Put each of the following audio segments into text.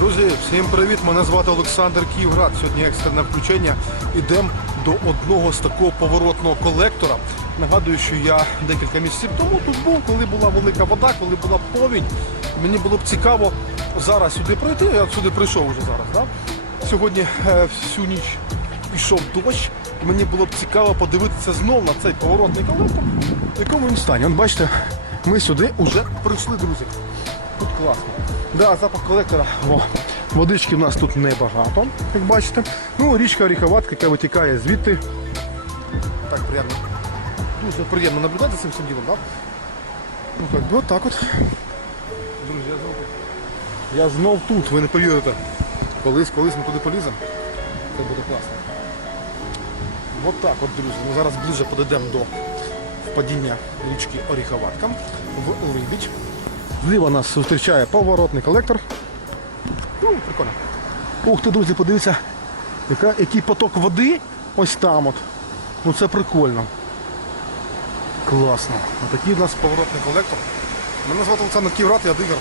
Друзі, всім привіт! Мене звати Олександр Київград. Сьогодні екстрене включення. Ідемо до одного з такого поворотного колектора. Нагадую, що я декілька місяців тому тут був, коли була велика вода, коли була повінь. Мені було б цікаво зараз сюди пройти. Я сюди прийшов уже зараз. Да? Сьогодні е, всю ніч пішов дощ. Мені було б цікаво подивитися знов на цей поворотний колектор, в якому він стані. От бачите, ми сюди вже прийшли, друзі. Тут класно. Да, запах колектора. О, водички в нас тут небагато, як бачите. Ну, річка Оріховатка, яка витікає звідти. Так, приємно. Дуже приємно наблюдати за цим всім ділом, так? Ну так, от так от. Друзі, я знов тут. Я знов тут, ви не повірите. Колись, колись ми туди поліземо. Це буде класно. От так от, друзі. Ми зараз ближче подійдемо до впадіння річки Оріховатка в Либідь. Зліва нас зустрічає поворотний колектор. Ну, прикольно. Ух ти, друзі, подивіться, яка, який поток води ось там от. Ну це прикольно. Класно. Отакий у нас поворотний колектор. Мене звати Олександр Ківрат, я дигер.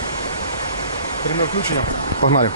Пряме включення. Погнали.